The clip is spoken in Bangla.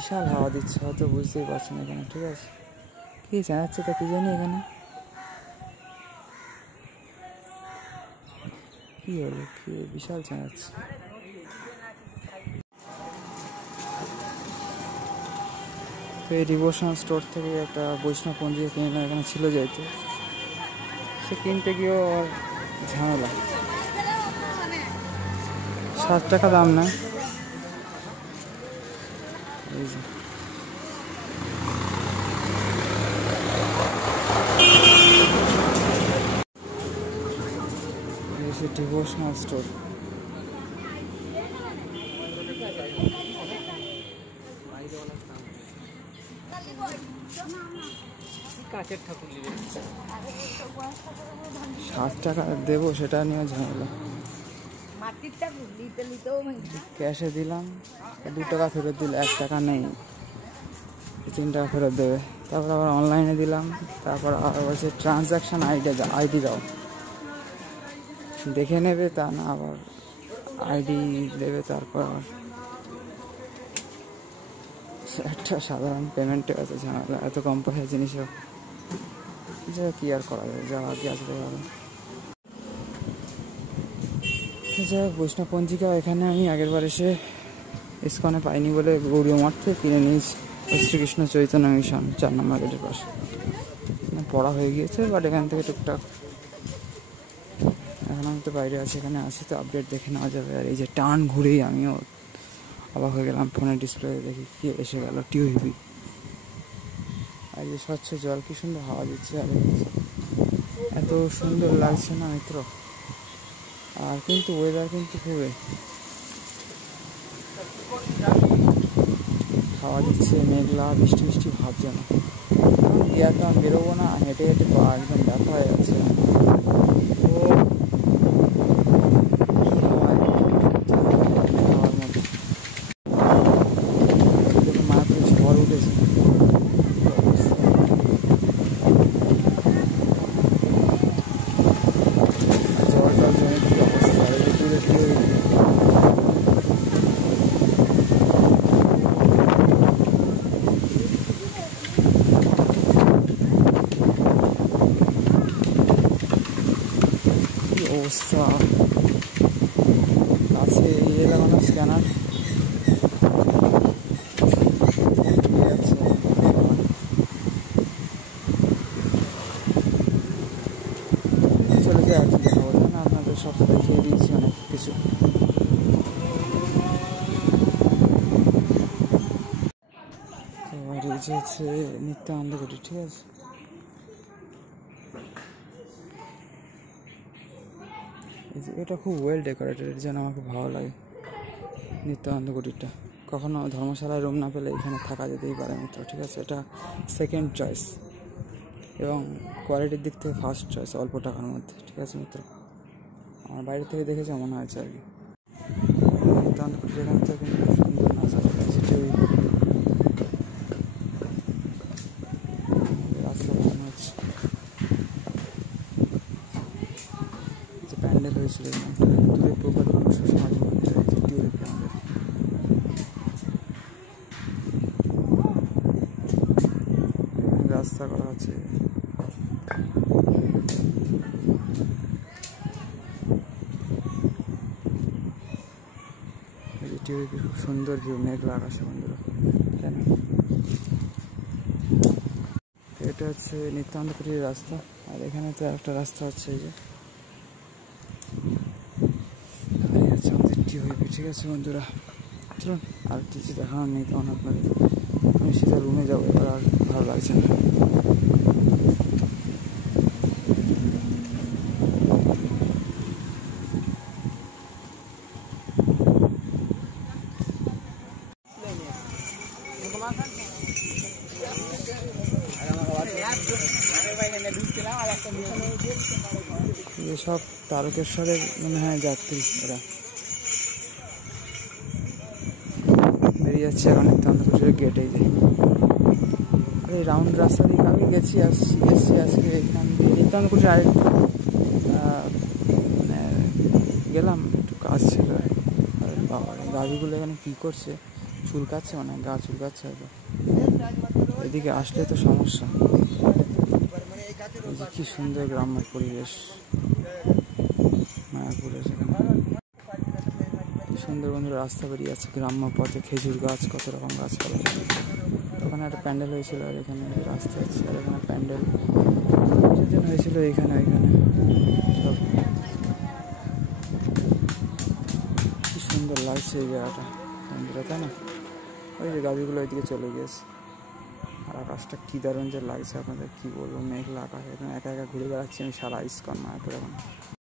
বিশাল হাওয়া দিচ্ছে, হয়তো বুঝতেই পারছি না এখানে। ঠিক আছে, কি জানাচ্ছে তা কি জানি এখানে কি হলো, কি বিশাল জানাচ্ছে। তো এই ডিভোশনাল স্টোর থেকে একটা বৈষ্ণব পঞ্জিকা কিনলাম, এখানে ছিল যেহেতু, সে কিনতে গিয়েও আর ঝামেলা। 7 টাকা দাম নেয়। এই যে ডিভোশনাল স্টোর। কাছের ঠাকুর 7 টাকা দেবো সেটা নিয়ে ঝামেলা। ক্যাশে দিলাম, 2 টাকা ফেরত দিল, 1 টাকা নেই, 3 টাকা ফেরত দেবে। তারপর আবার অনলাইনে দিলাম, তারপর আবার বলছে ট্রানজ্যাকশান আইডি দাও, দেখে নেবে, তা না আবার আইডি দেবে। তারপর আবার একটা সাধারণ পেমেন্টে এত ঝামেলা, এত কম পয়সার জিনিসও যা কি আর করা যাবে, যা আগে আসতে হবে। যাই হোক, বৈষ্ণব পঞ্জিকা এখানে আমি আগেরবার এসে ইস্কনে পাইনি বলে গৌরীয় মঠ থেকে কিনে নিয়েছি, শ্রীকৃষ্ণ চৈতন্য মিশন 4 নম্বর গেটের পাশে। পড়া হয়ে গিয়েছে, বাট এখান থেকে টুকটাক এখন আমি তো বাইরে আছি, এখানে আসি তো আপডেট দেখে নেওয়া যাবে। আর এই যে টান ঘুরেই আমিও অবাক হয়ে গেলাম, ফোনের ডিসপ্লে দেখি কি এসে গেল টিউবি। আর এই স্বচ্ছ জল, কি সুন্দর হাওয়া দিচ্ছে, আর এত সুন্দর লাগছে না মিত্র। আর কিন্তু ওয়েদার কিন্তু খুবই হাওয়া দিচ্ছে, মেঘলা, বৃষ্টি বৃষ্টি ভাব যেন। গিয়ে তো আমি বেরোবো না, হেঁটে হেঁটে পা একদম ব্যথা হয়ে যাচ্ছে। তো মায়াপুরে ঝড় উঠেছে, জলটা জমে কি অবস্থা, দূরে দূরে অবস্থা। কাছে ইয়ে লাগানো স্ক্যানার চলে যায় আর কি দেখাবো না, আপনাদের সব দেখিয়ে দিয়েছি অনেক কিছু। আর এই যে হচ্ছে নিত্যানন্দ কুটি, ঠিক আছে। এটা খুব ওয়েল ডেকোরেটেড, এর জন্য আমার খুব ভালো লাগে নিত্যানন্দ কুটিরটা। কখনো ধর্মশালায় রুম না পেলে এখানে থাকা যেতেই পারে মিত্র, ঠিক আছে। এটা সেকেন্ড চয়েস এবং কোয়ালিটির দিক থেকে ফার্স্ট চয়েস অল্প টাকার মধ্যে, ঠিক আছে মিত্র। আমার বাইরে থেকে দেখেছে মনে হয়েছে আর কি। নিত্যানন্দ কুটির এখান থেকে সুন্দর নাচারা আছে, রাস্তা বানানো হচ্ছে, যে প্যান্ডেল হয়েছিল দূরে প্রকল্প সমাজ মন্দির হয়েছে, টিউলিপ প্যান্ডেল। রাস্তা করা আছে, টিউলিপ খুব সুন্দর ভিউ, মেঘলা আকাশে বন্ধুরা। কেন এটা হচ্ছে নিত্যানন্দ কুটির রাস্তা, আর এখানে তো একটা রাস্তা হচ্ছে, এই যে হচ্ছে আমাদের টিউবি, ঠিক আছে বন্ধুরা। চলুন আর কিছু দেখানোর নেই তখন আপনাদের, আমি সেটা রুমে যাবো এবার, আর ভালো লাগছে না। সব তারকেশ্বরের মনে হয় যাত্রী, এরা বেরিয়ে যাচ্ছে এখন নিত্যানন্দ কুটিরের গেটে। এই রাউন্ড রাস্তা দিকে আমি গেছি আজকে এখান দিয়ে নিত্যানন্দ কুটির আরেকটু মানে গেলাম, একটু কাজ ছিল। আর বাবা গাড়িগুলো এখানে কী করছে চুলকাচ্ছে, মানে গা চুলকাচ্ছে হয়তো। এদিকে আসলে তো সমস্যা। এই যে কি সুন্দর গ্রাম্য পরিবেশ মায়াপুরের, সেখানে কি সুন্দর বন্ধুরা রাস্তা বেরিয়ে আছে গ্রাম্য পথে, খেজুর গাছ, কত রকম গাছপালা। ওখানে একটা প্যান্ডেল হয়েছিল, আর এখানে রাস্তা আছে, আর এখানে প্যান্ডেল হয়েছিল এইখানে ওইখানে সব। কি সুন্দর লাগছে এই জায়গাটা বন্ধুরা, তাই না? ওই যে গাড়িগুলো ওইদিকে চলে গিয়েছে, আর আকাশটা কি দারুণ যে লাগছে আপনাদের কি বলবো, মেঘলা আকাশ। এখানে একা একা ঘুরে বেড়াচ্ছি আমি সারা ইস্কন মায়াপুর এখন।